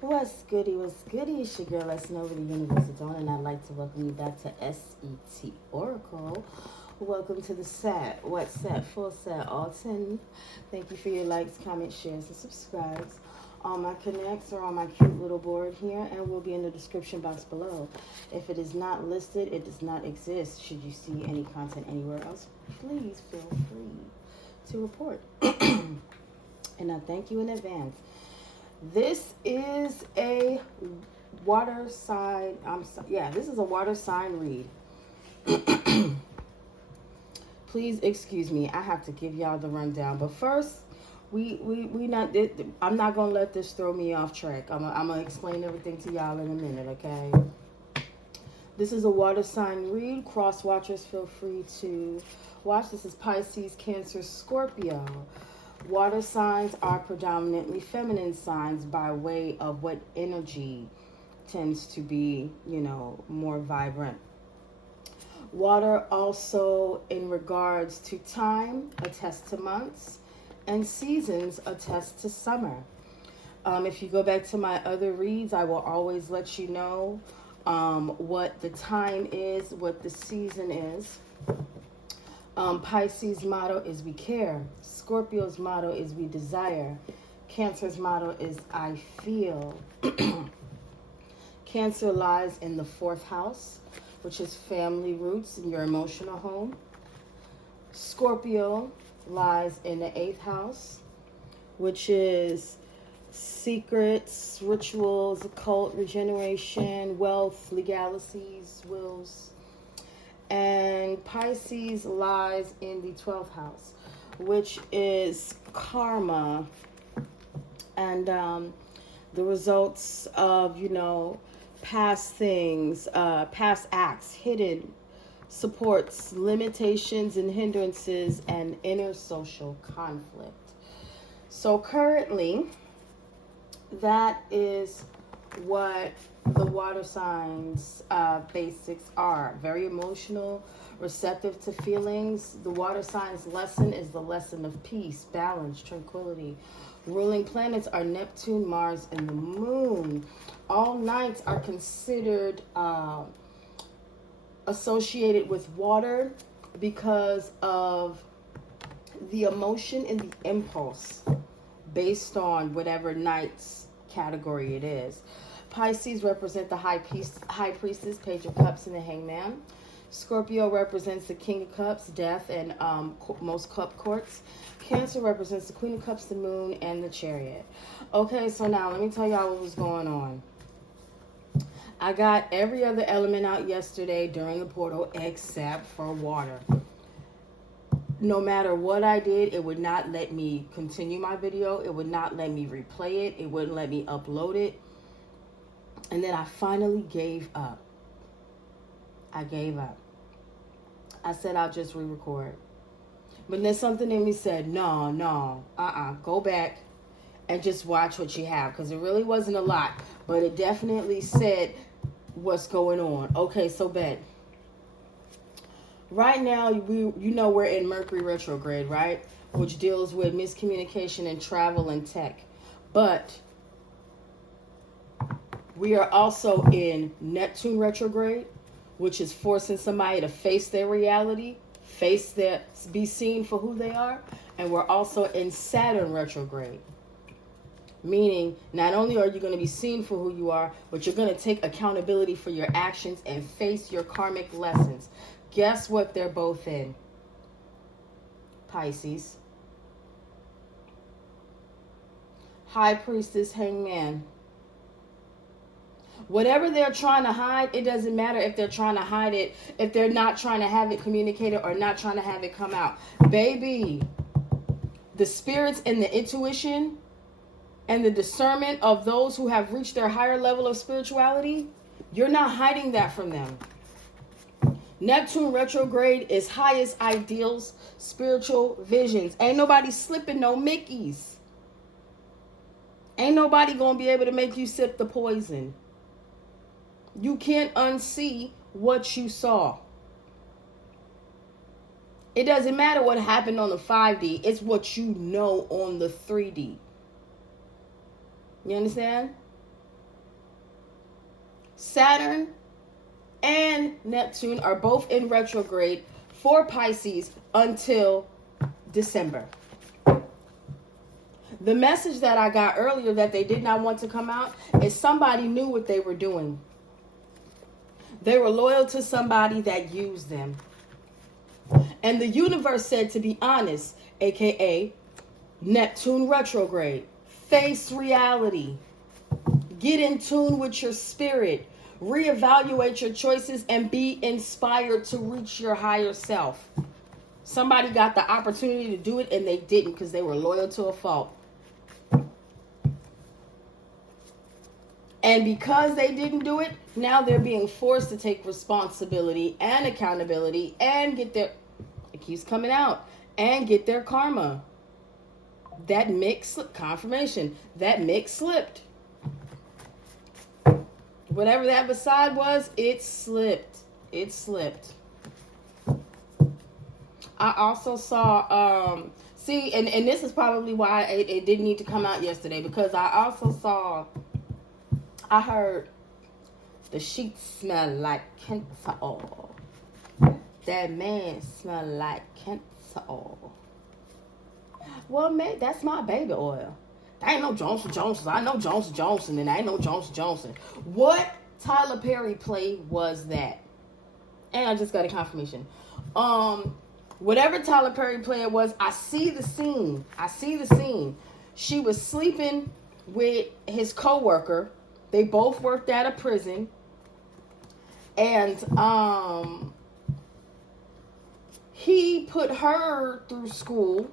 What's goody, what's goody? It's your girl, S.E.T.ORACLE, and I'd like to welcome you back to S.E.T.ORACLE. Welcome to the set. What set? Full set, all 10. Thank you for your likes, comments, shares, and subscribes. All my connects are on my cute little board here and will be in the description box below. If it is not listed, it does not exist. Should you see any content anywhere else, please feel free to report. And I thank you in advance. This is a water sign. This is a water sign read. Please excuse me. I have to give y'all the rundown. But first, I'm not gonna let this throw me off track. I'm gonna explain everything to y'all in a minute, okay? This is a water sign read. Cross watchers, feel free to watch. This is Pisces, Cancer, Scorpio. Water signs are predominantly feminine signs by way of what energy tends to be, more vibrant. Water also, in regards to time, attests to months, and seasons attest to summer. If you go back to my other reads, I will always let you know what the time is, what the season is. Pisces' motto is we care. Scorpio's motto is we desire. Cancer's motto is I feel. Cancer lies in the 4th house, which is family roots in your emotional home. Scorpio lies in the 8th house, which is secrets, rituals, occult, regeneration, wealth, legalities, wills. And Pisces lies in the 12th house, which is karma and the results of, past things, past acts, hidden supports, limitations and hindrances, and inner social conflict. So currently, that is what the water signs basics are. Very emotional, receptive to feelings. The water signs lesson is the lesson of peace, balance, tranquility. Ruling planets are Neptune, Mars, and the moon. All nights are considered associated with water because of the emotion and the impulse based on whatever night's category it is. Pisces represent the high priestess, Page of Cups, and the Hangman. Scorpio represents the King of Cups, Death, and most cup courts. Cancer represents the Queen of Cups, the Moon, and the Chariot. Okay, so now let me tell y'all what was going on. I got every other element out yesterday during the portal except for water. No matter what I did, it would not let me continue my video. It would not let me replay it. It wouldn't let me upload it. And then I finally gave up. I gave up. I said I'll just re-record. But then something in me said, no, go back and just watch what you have. Because it really wasn't a lot. But it definitely said what's going on. Okay, so bet. Right now, we're in Mercury Retrograde, right? Which deals with miscommunication and travel and tech. But we are also in Neptune Retrograde, which is forcing somebody to face their reality, be seen for who they are. And we're also in Saturn Retrograde. Meaning, not only are you going to be seen for who you are, but you're going to take accountability for your actions and face your karmic lessons. Guess what they're both in? Pisces. High Priestess, Hangman. Whatever they're trying to hide, it doesn't matter if they're trying to hide it, if they're not trying to have it communicated or not trying to have it come out. Baby, the spirits and the intuition and the discernment of those who have reached their higher level of spirituality, you're not hiding that from them. Neptune retrograde is highest ideals, spiritual visions. Ain't nobody slipping no Mickeys. Ain't nobody gonna be able to make you sip the poison. You can't unsee what you saw. It doesn't matter what happened on the 5D. It's what you know on the 3D. You understand? Saturn and Neptune are both in retrograde for Pisces until December. The message that I got earlier that they did not want to come out is somebody knew what they were doing. They were loyal to somebody that used them. And the universe said to be honest, aka Neptune retrograde. Face reality. Get in tune with your spirit. Reevaluate your choices and be inspired to reach your higher self. Somebody got the opportunity to do it and they didn't because they were loyal to a fault. And because they didn't do it, now they're being forced to take responsibility and accountability and get their, it keeps coming out, and get their karma. That mix, confirmation, that mix slipped. Whatever that facade was, it slipped. It slipped. I also saw, see, and this is probably why it didn't need to come out yesterday, because I also saw, I heard the sheets smell like cancer oil. That man smell like cancer oil. Well, man, that's my baby oil. That ain't no Johnson Johnson. I know Johnson Johnson, and I ain't no Johnson Johnson. What Tyler Perry play was that? And I just got a confirmation. Whatever Tyler Perry play it was, I see the scene. She was sleeping with his coworker. They both worked at a prison. And he put her through school,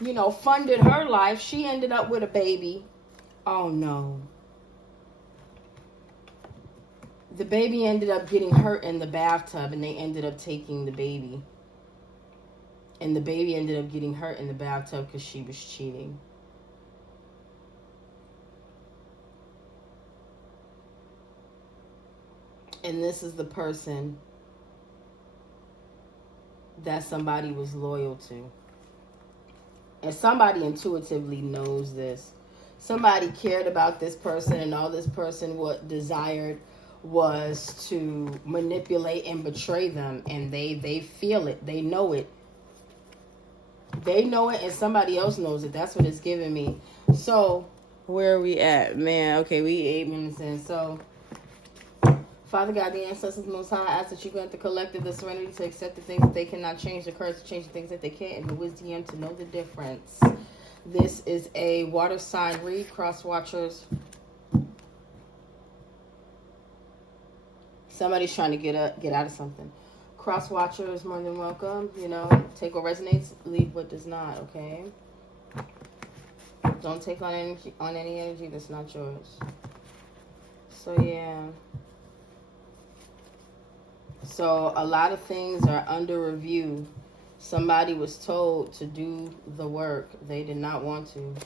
you know, funded her life. She ended up with a baby. Oh no. The baby ended up getting hurt in the bathtub, and they ended up taking the baby. And the baby ended up getting hurt in the bathtub because she was cheating. And this is the person that somebody was loyal to. And somebody intuitively knows this. Somebody cared about this person, and all this person what desired was to manipulate and betray them. And they feel it. They know it. They know it, and somebody else knows it. That's what it's giving me. So, where are we at? Man, okay, we 8 minutes in. So, Father God, the ancestors most high, I ask that you grant the collective the serenity to accept the things that they cannot change, the courage to change the things that they can, and the wisdom to know the difference. This is a water sign read, cross watchers. Somebody's trying to get out of something. Cross watcher is more than welcome. You know, take what resonates, leave what does not. Okay. Don't take on any energy that's not yours. So yeah. So a lot of things are under review. Somebody was told to do the work. They did not want to.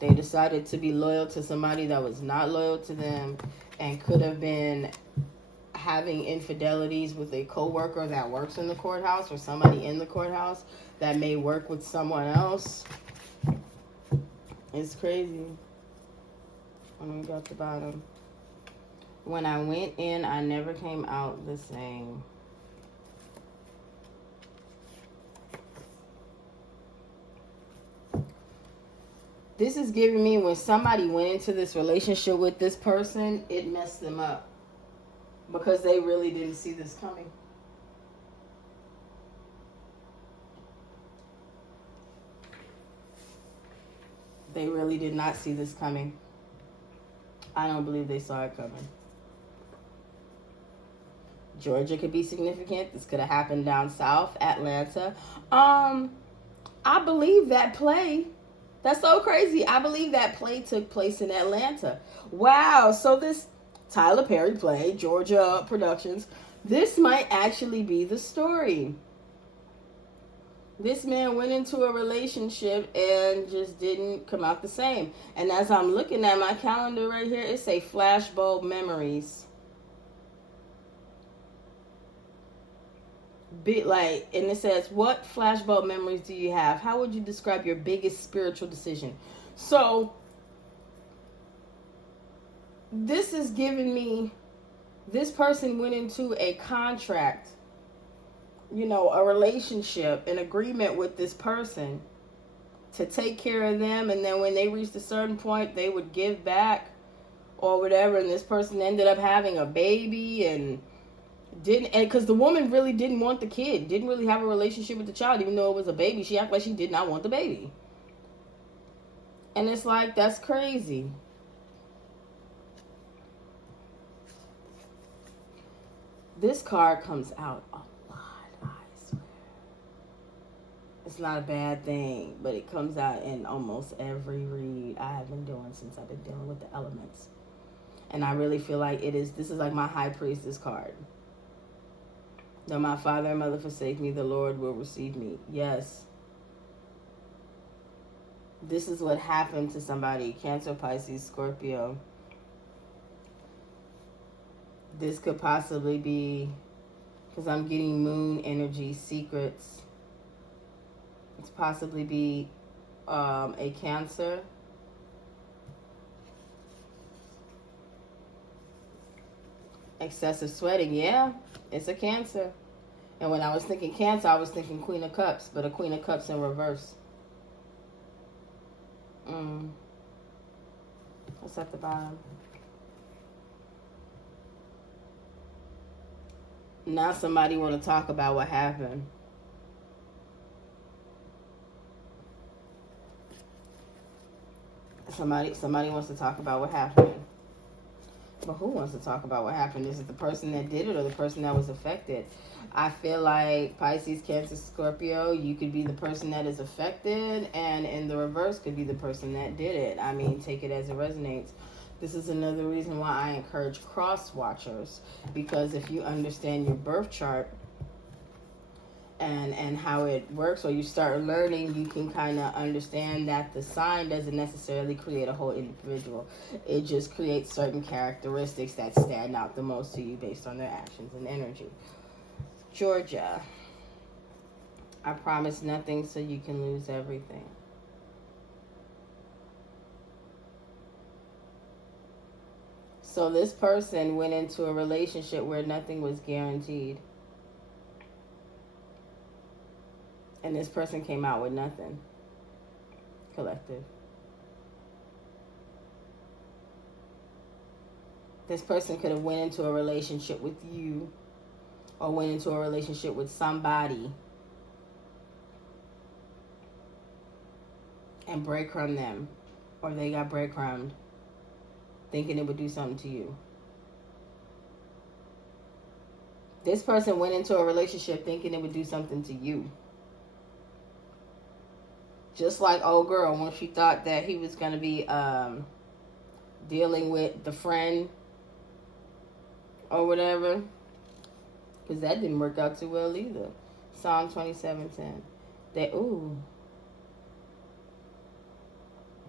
They decided to be loyal to somebody that was not loyal to them and could have been having infidelities with a coworker that works in the courthouse, or somebody in the courthouse that may work with someone else. It's crazy. Let me go to the bottom. When I went in, I never came out the same. This is giving me when somebody went into this relationship with this person, it messed them up. Because they really didn't see this coming. They really did not see this coming. I don't believe they saw it coming. Georgia could be significant. This could have happened down south, Atlanta. I believe that play. That's so crazy. I believe that play took place in Atlanta. Wow. So this Tyler Perry play, Georgia Productions, this might actually be the story. This man went into a relationship and just didn't come out the same. And as I'm looking at my calendar right here, it say flashbulb memories. And it says, what flashbulb memories do you have? How would you describe your biggest spiritual decision? So, this is giving me, this person went into a contract, you know, a relationship, an agreement with this person to take care of them, and then when they reached a certain point, they would give back or whatever, and this person ended up having a baby and didn't, and because the woman really didn't want the kid, didn't really have a relationship with the child, even though it was a baby, she acted like she did not want the baby. And it's like, that's crazy. This card comes out a lot, I swear. It's not a bad thing, but it comes out in almost every read I have been doing since I've been dealing with the elements. And I really feel like this is like my high priestess card. Though my father and mother forsake me, the Lord will receive me. Yes. This is what happened to somebody. Cancer, Pisces, Scorpio. This could possibly be, because I'm getting moon energy, secrets. It's possibly be a Cancer. Excessive sweating, yeah, it's a Cancer. And when I was thinking Cancer, I was thinking Queen of Cups, but a Queen of Cups in reverse. What's at the bottom? Now somebody want to talk about what happened. Somebody wants to talk about what happened. But who wants to talk about what happened? Is it the person that did it or the person that was affected? I feel like Pisces, Cancer, Scorpio, you could be the person that is affected, and in the reverse could be the person that did it. I mean, take it as it resonates. This is another reason why I encourage cross watchers, because if you understand your birth chart and how it works, or you start learning, you can kind of understand that the sign doesn't necessarily create a whole individual. It just creates certain characteristics that stand out the most to you based on their actions and energy. Georgia, I promise nothing so you can lose everything. So this person went into a relationship where nothing was guaranteed. And this person came out with nothing. Collective. This person could have went into a relationship with you, or went into a relationship with somebody and breadcrumbed them, or they got breadcrumbed, thinking it would do something to you. This person went into a relationship thinking it would do something to you. Just like old girl, when she thought that he was going to be dealing with the friend or whatever. Because that didn't work out too well either. Psalm 27:10. Ooh.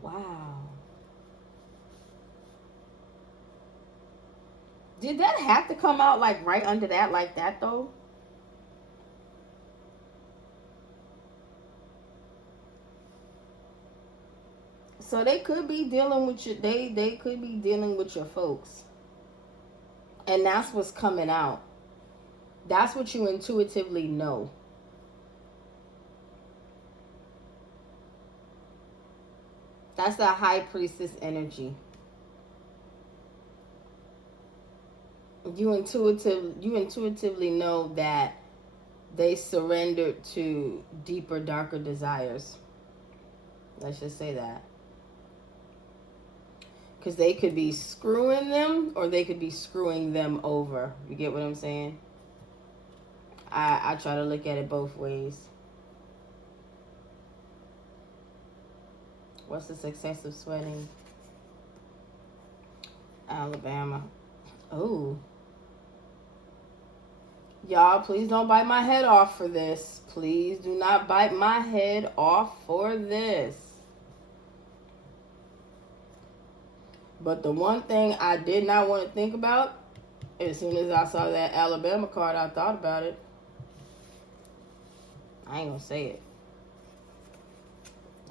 Wow. Did that have to come out like right under that, like that though? So they could be dealing with you. They could be dealing with your folks, and that's what's coming out. That's what you intuitively know. That's the high priestess energy. You intuitively know that they surrendered to deeper, darker desires. Let's just say that. Because they could be screwing them, or they could be screwing them over. You get what I'm saying? I try to look at it both ways. What's the success of sweating? Alabama. Oh. Y'all, please don't bite my head off for this. Please do not bite my head off for this. But the one thing I did not want to think about, as soon as I saw that Alabama card, I thought about it. I ain't gonna say it.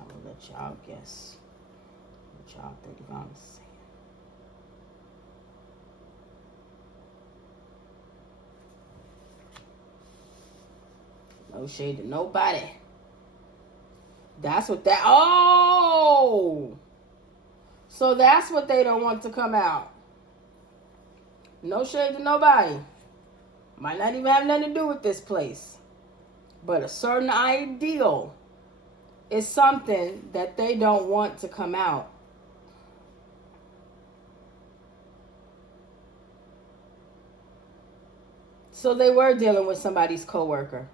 I'm gonna let y'all guess what y'all think I'm saying. No shade to nobody. That's what that... Oh! So that's what they don't want to come out. No shade to nobody. Might not even have nothing to do with this place. But a certain ideal is something that they don't want to come out. So they were dealing with somebody's coworker.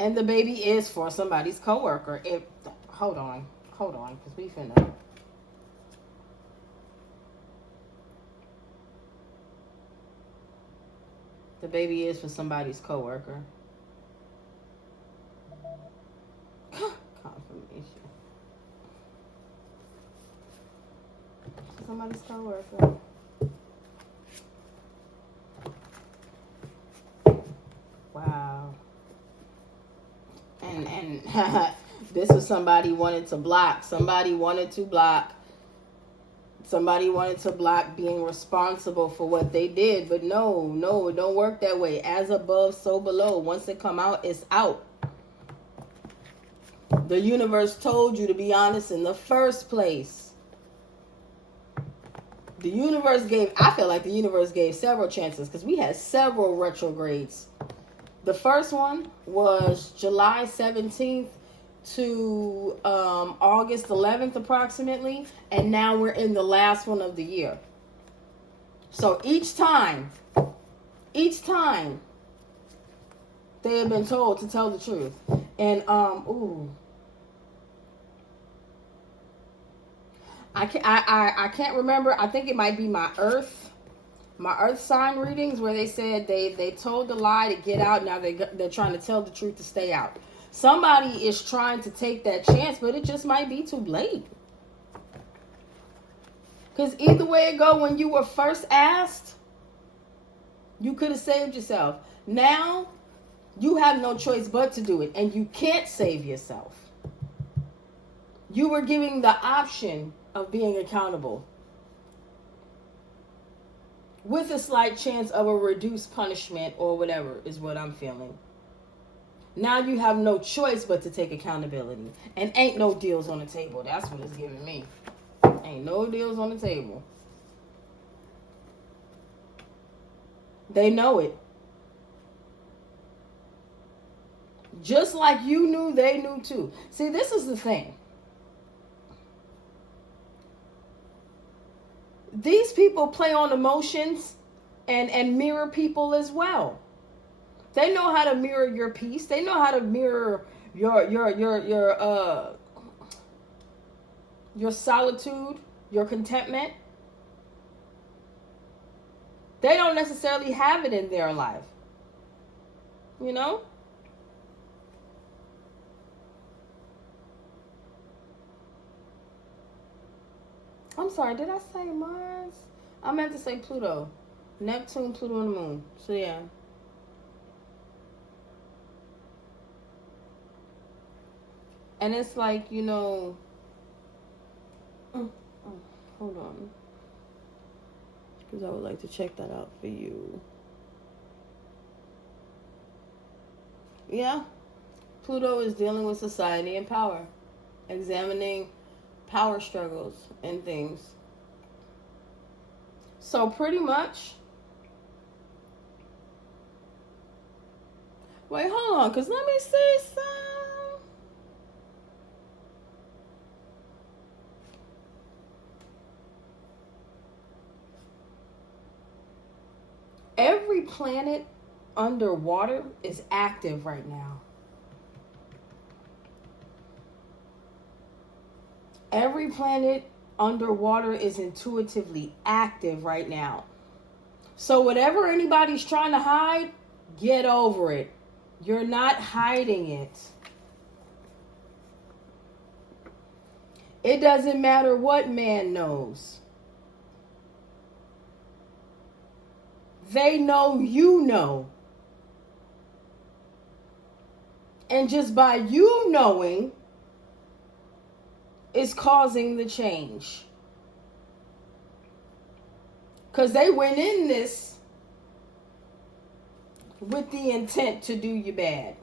And the baby is for somebody's coworker. Hold on, because we finna... The baby is for somebody's coworker. Confirmation. Somebody's coworker. Wow. And this is somebody wanted to block. Somebody wanted to block being responsible for what they did. But no, it don't work that way. As above, so below. Once it come out, it's out. The universe told you to be honest in the first place. I feel like the universe gave several chances because we had several retrogrades. The first one was July 17th to August 11th approximately, and now we're in the last one of the year. So each time they have been told to tell the truth. And I can't remember. I think it might be my earth sign readings where they said they told the lie to get out. Now they're trying to tell the truth to stay out. Somebody is trying to take that chance, but it just might be too late. Because either way it go, when you were first asked, you could have saved yourself. Now, you have no choice but to do it, and you can't save yourself. You were giving the option of being accountable with a slight chance of a reduced punishment or whatever is what I'm feeling. Now you have no choice but to take accountability. And ain't no deals on the table. That's what it's giving me. Ain't no deals on the table. They know it. Just like you knew, they knew too. See, this is the thing. These people play on emotions and mirror people as well. They know how to mirror your peace. They know how to mirror your solitude, your contentment. They don't necessarily have it in their life. You know? I'm sorry, did I say Mars? I meant to say Pluto. Neptune, Pluto, and the Moon. So yeah. And it's like, you know... hold on. Because I would like to check that out for you. Yeah. Pluto is dealing with society and power. Examining power struggles and things. So pretty much... Wait, hold on. Because let me see some... Every planet underwater is active right now. Every planet underwater is intuitively active right now. So whatever anybody's trying to hide, get over it. You're not hiding it. It doesn't matter what man knows. They know you know. And just by you knowing is causing the change. Because they went in this with the intent to do you bad.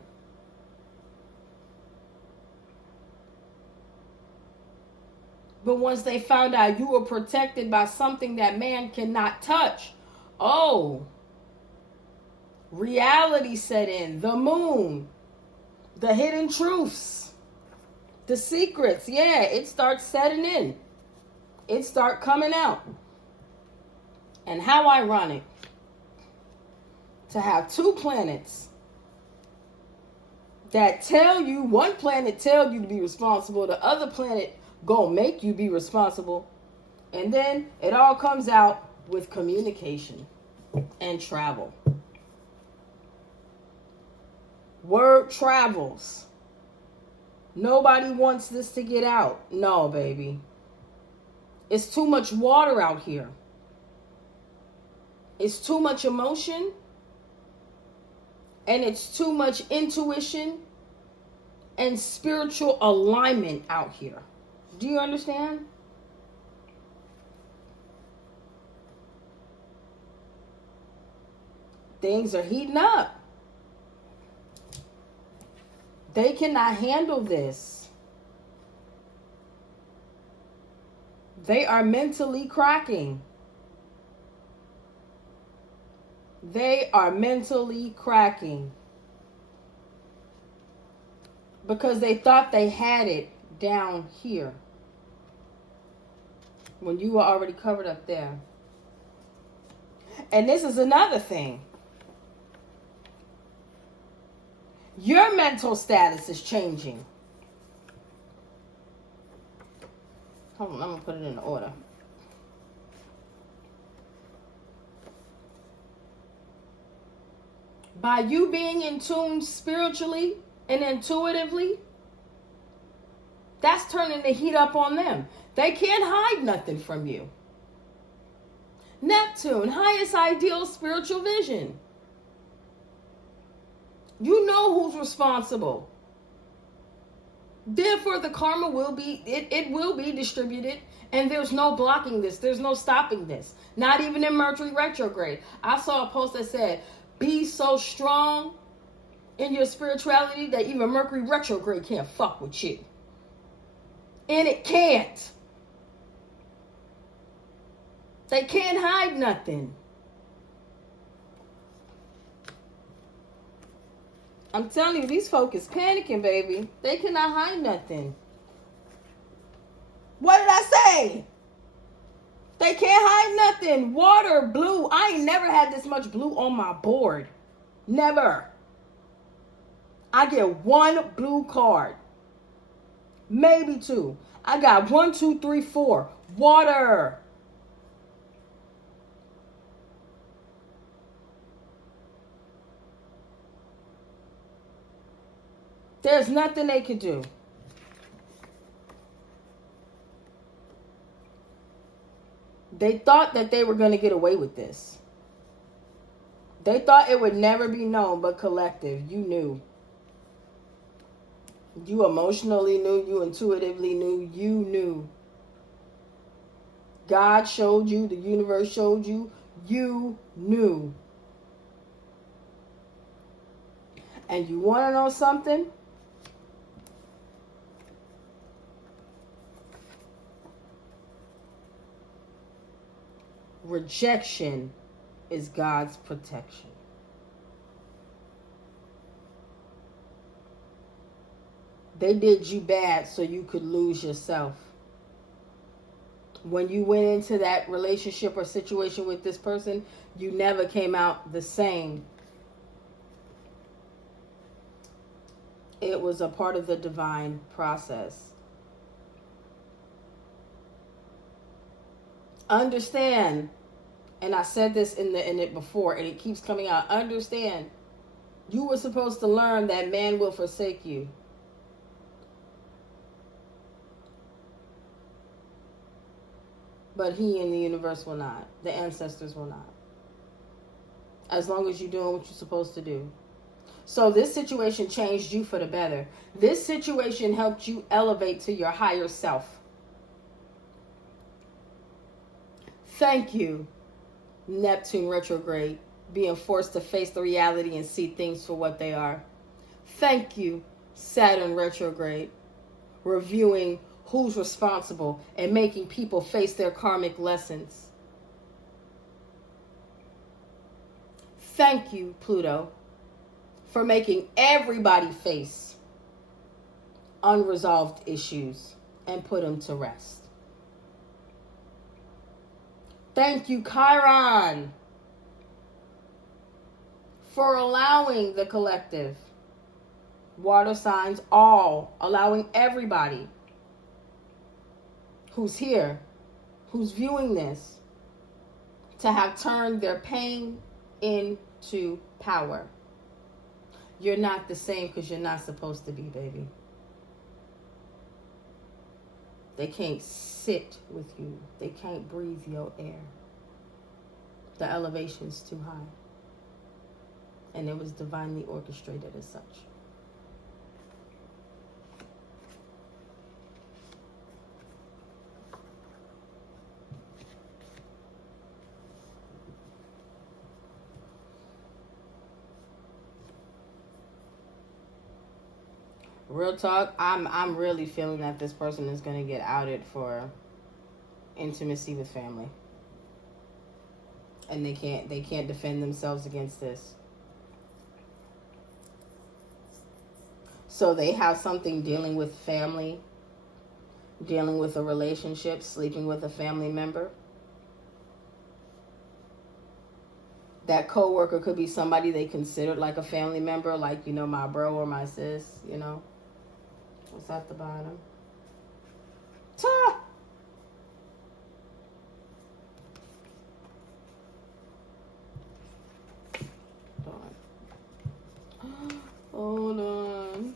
But once they found out you were protected by something that man cannot touch, oh, reality set in. The moon, the hidden truths, the secrets. Yeah, it starts setting in. It starts coming out. And how ironic to have two planets that tell you, one planet tell you to be responsible, the other planet gonna make you be responsible. And then it all comes out with communication and travel. Word travels. Nobody wants this to get out. No, baby. It's too much water out here. It's too much emotion. And it's too much intuition and spiritual alignment out here. Do you understand? Things are heating up. They cannot handle this. They are mentally cracking. They are mentally cracking. Because they thought they had it down here, when you were already covered up there. And this is another thing. Your mental status is changing. Hold on, I'm going to put it in order. By you being in tune spiritually and intuitively, that's turning the heat up on them. They can't hide nothing from you. Neptune, highest ideal spiritual vision. You know who's responsible. Therefore, the karma will be, it will be distributed. And there's no blocking this. There's no stopping this. Not even in Mercury retrograde. I saw a post that said, be so strong in your spirituality that even Mercury retrograde can't fuck with you. And it can't. They can't hide nothing. I'm telling you, these folk is panicking, baby. They cannot hide nothing. What did I say? They can't hide nothing. Water, blue. I ain't never had this much blue on my board. Never. I get one blue card. Maybe two. I got 1, 2, 3, 4. Water. There's nothing they could do. They thought that they were going to get away with this. They thought it would never be known, but collective, you knew. You emotionally knew, you intuitively knew, you knew. God showed you, the universe showed you, you knew. And you want to know something? Rejection is God's protection. They did you bad so you could lose yourself. When you went into that relationship or situation with this person, you never came out the same. It was a part of the divine process. Understand, and I said this in it before, and it keeps coming out. Understand, you were supposed to learn that man will forsake you. But he and the universe will not. The ancestors will not. As long as you're doing what you're supposed to do. So this situation changed you for the better. This situation helped you elevate to your higher self. Thank you, Neptune retrograde, being forced to face the reality and see things for what they are. Thank you, Saturn retrograde, reviewing who's responsible and making people face their karmic lessons. Thank you, Pluto, for making everybody face unresolved issues and put them to rest. Thank you, Chiron, for allowing the collective, water signs, all, allowing everybody who's here, who's viewing this, to have turned their pain into power. You're not the same because you're not supposed to be, baby. They can't sit with you. They can't breathe your air. The elevation's too high. And it was divinely orchestrated as such. Real talk, I'm really feeling that this person is going to get outed for intimacy with family. And they can't defend themselves against this. So they have something dealing with family, dealing with a relationship, sleeping with a family member. That coworker could be somebody they considered like a family member, like, you know, my bro or my sis, you know. What's at the bottom? Ta! Hold on.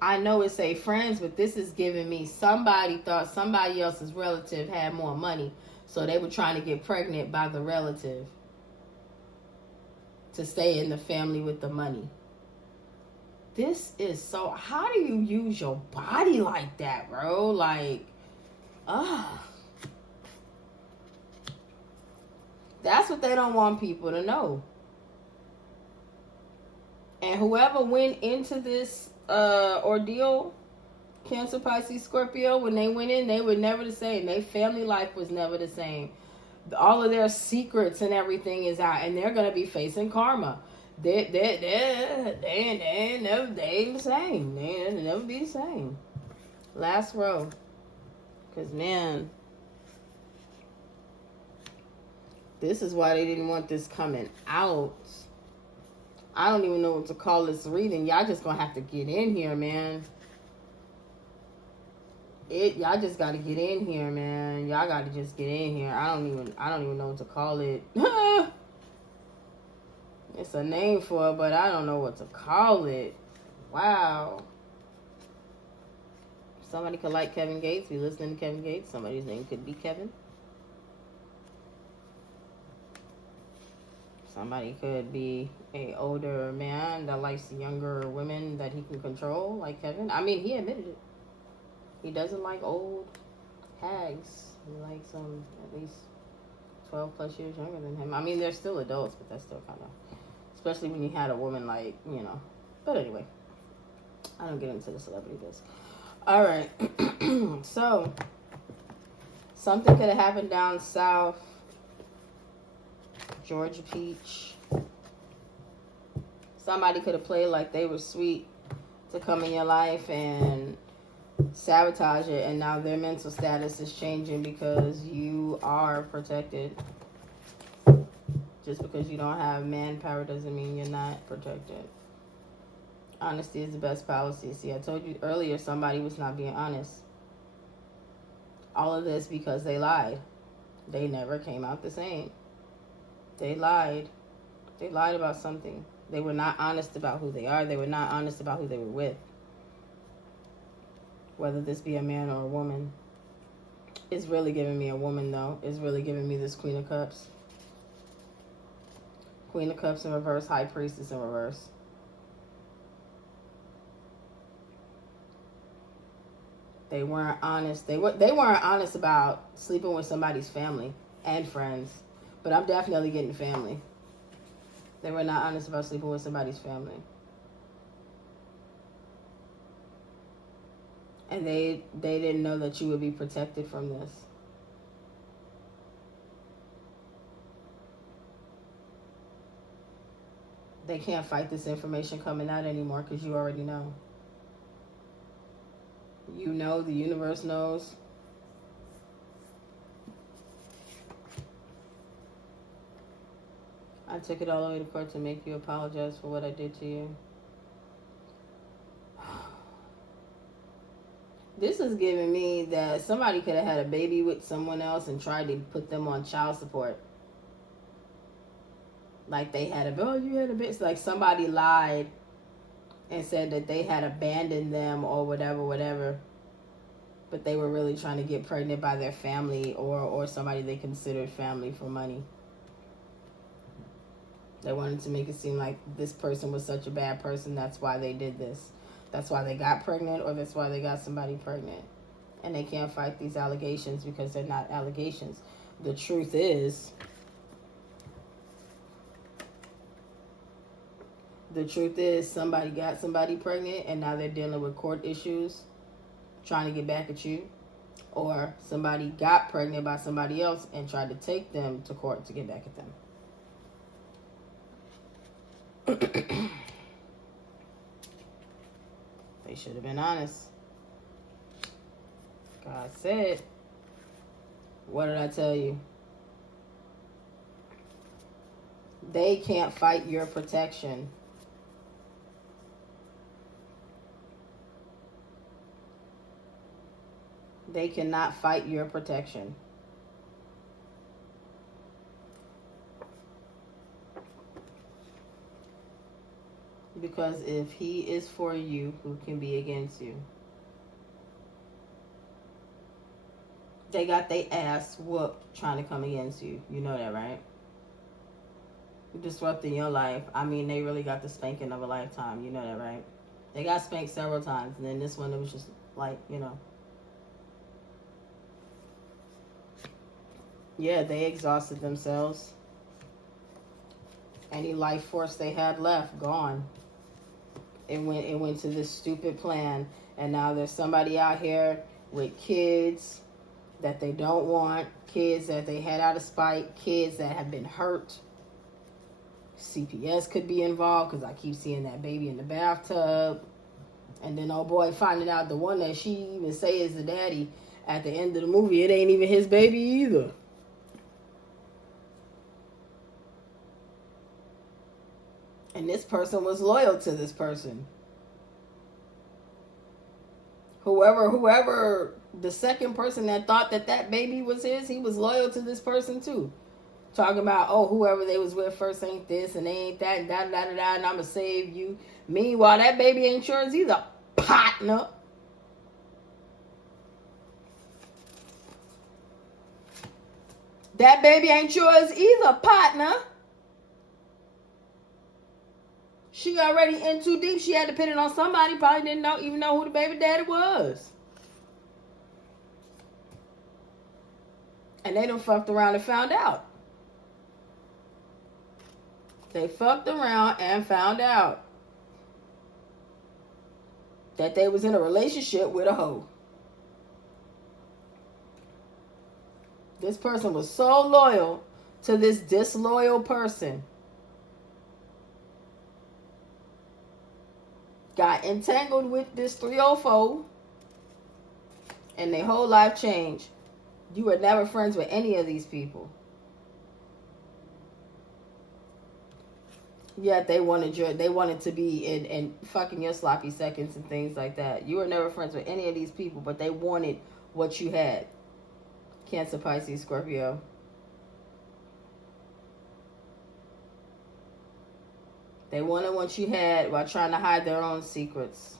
I know it say friends, but this is giving me somebody thought somebody else's relative had more money, so they were trying to get pregnant by the relative to stay in the family with the money. This is so, how do you use your body like that, bro? Like, that's what they don't want people to know. And whoever went into this ordeal, Cancer, Pisces, Scorpio, when they went in, they were never the same. Their family life was never the same. All of their secrets and everything is out, and they're going to be facing karma. They ain't the same. They never be the same. Last row. Because, man, this is why they didn't want this coming out. I don't even know what to call this reading. Y'all just going to have to get in here, man. Y'all just got to get in here, man. Y'all got to just get in here. I don't even know what to call it. It's a name for it, but I don't know what to call it. Wow. Somebody could like Kevin Gates, be listening to Kevin Gates. Somebody's name could be Kevin. Somebody could be an older man that likes younger women that he can control, like Kevin. I mean, he admitted it. He doesn't like old hags. He likes them at least 12 plus years younger than him. I mean, they're still adults, but that's still kind of... Especially when you had a woman like, you know. But anyway, I don't get into the celebrity biz. All right. So, something could have happened down south. Georgia Peach. Somebody could have played like they were sweet to come in your life and sabotage it. And now their mental status is changing because you are protected. Just because you don't have manpower doesn't mean you're not protected. Honesty is the best policy. See, I told you earlier somebody was not being honest. All of this because they lied. They never came out the same. They lied. They lied about something. They were not honest about who they are. They were not honest about who they were with. Whether this be a man or a woman. It's really giving me a woman, though. It's really giving me this Queen of Cups. Queen of Cups in reverse, High Priestess in reverse. They weren't honest. They weren't honest about sleeping with somebody's family and friends. But I'm definitely getting family. They were not honest about sleeping with somebody's family. And they didn't know that you would be protected from this. They can't fight this information coming out anymore because you already know. You know, the universe knows. I took it all the way to court to make you apologize for what I did to you. This is giving me that somebody could have had a baby with someone else and tried to put them on child support. Like they had you had a bitch. Like somebody lied and said that they had abandoned them or whatever. But they were really trying to get pregnant by their family or somebody they considered family for money. They wanted to make it seem like this person was such a bad person. That's why they did this. That's why they got pregnant, or that's why they got somebody pregnant. And they can't fight these allegations because they're not allegations. The truth is, somebody got somebody pregnant and now they're dealing with court issues trying to get back at you. Or somebody got pregnant by somebody else and tried to take them to court to get back at them. They should have been honest. God said, what did I tell you? They can't fight your protection. They cannot fight your protection. Because if he is for you, who can be against you? They got their ass whooped trying to come against you. You know that, right? Disrupting your life. I mean, they really got the spanking of a lifetime. You know that, right? They got spanked several times. And then this one, it was just like, Yeah, they exhausted themselves. Any life force they had left, gone. It went to this stupid plan, and now there's somebody out here with kids that they don't want, kids that they had out of spite, kids that have been hurt. CPS could be involved because I keep seeing that baby in the bathtub. And then oh boy, finding out the one that she even say is the daddy at the end of the movie, it ain't even his baby either. And this person was loyal to this person. Whoever, the second person that thought that baby was his, he was loyal to this person too. Talking about, whoever they was with first ain't this and they ain't that and and I'm going to save you. Meanwhile, that baby ain't yours either, partner. That baby ain't yours either, partner. She already in too deep. She had to put it on somebody. Probably didn't even know who the baby daddy was. And they done fucked around and found out. They fucked around and found out that they was in a relationship with a hoe. This person was so loyal to this disloyal person. Got entangled with this 304 and their whole life changed. You were never friends with any of these people. Yet they wanted to be in fucking your sloppy seconds and things like that. You were never friends with any of these people, but they wanted what you had. Cancer, Pisces, Scorpio. They wanted what you had while trying to hide their own secrets.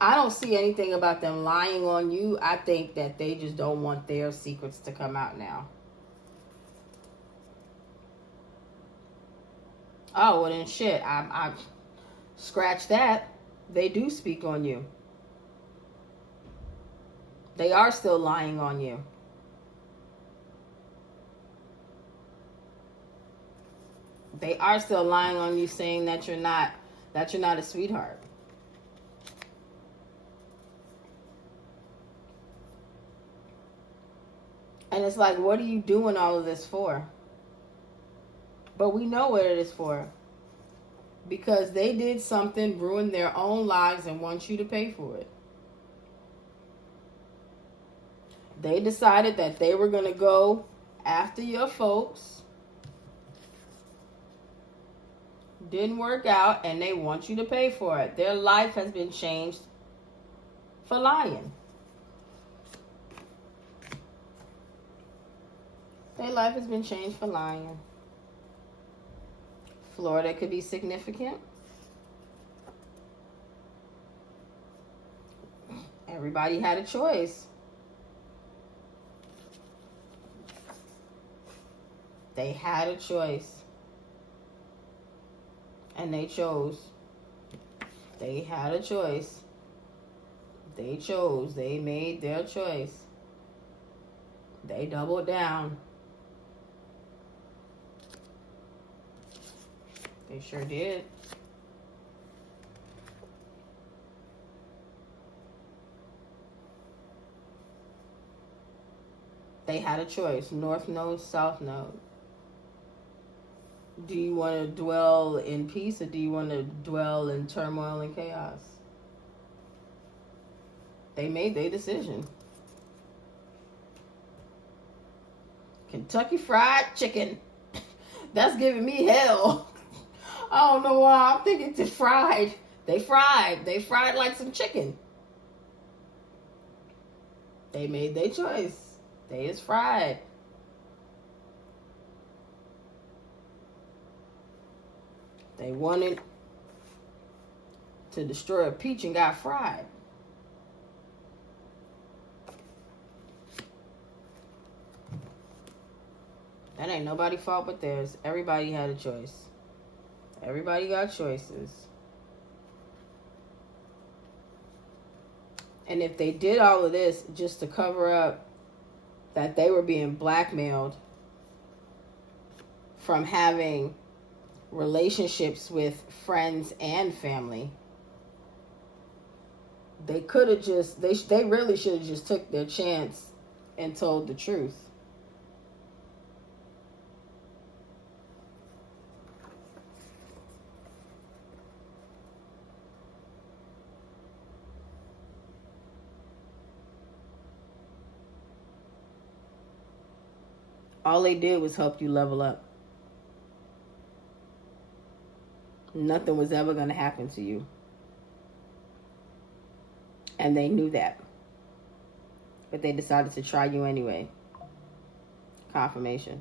I don't see anything about them lying on you. I think that they just don't want their secrets to come out now. Oh, well then shit. I scratch that. They do speak on you. They are still lying on you. They are still lying on you, saying that you're not a sweetheart. And it's like, what are you doing all of this for? But we know what it is for. Because they did something, ruined their own lives, and want you to pay for it. They decided that they were going to go after your folks. Didn't work out, and they want you to pay for it. Their life has been changed for lying. Their life has been changed for lying. Florida could be significant. Everybody had a choice. They had a choice. And they chose. They had a choice. They chose. They made their choice. They doubled down. They sure did. They had a choice. North node, south node. Do you want to dwell in peace, or do you want to dwell in turmoil and chaos? They made their decision. Kentucky Fried Chicken. That's giving me hell. I don't know why. I'm thinking to fried. They fried. They fried like some chicken. They made their choice. They is fried. They wanted to destroy a peach and got fried. That ain't nobody's fault but theirs. Everybody had a choice. Everybody got choices. And if they did all of this just to cover up that they were being blackmailed from having relationships with friends and family, they could have just, they really should have just took their chance and told the truth. All they did was help you level up. Nothing was ever going to happen to you. And they knew that. But they decided to try you anyway. Confirmation.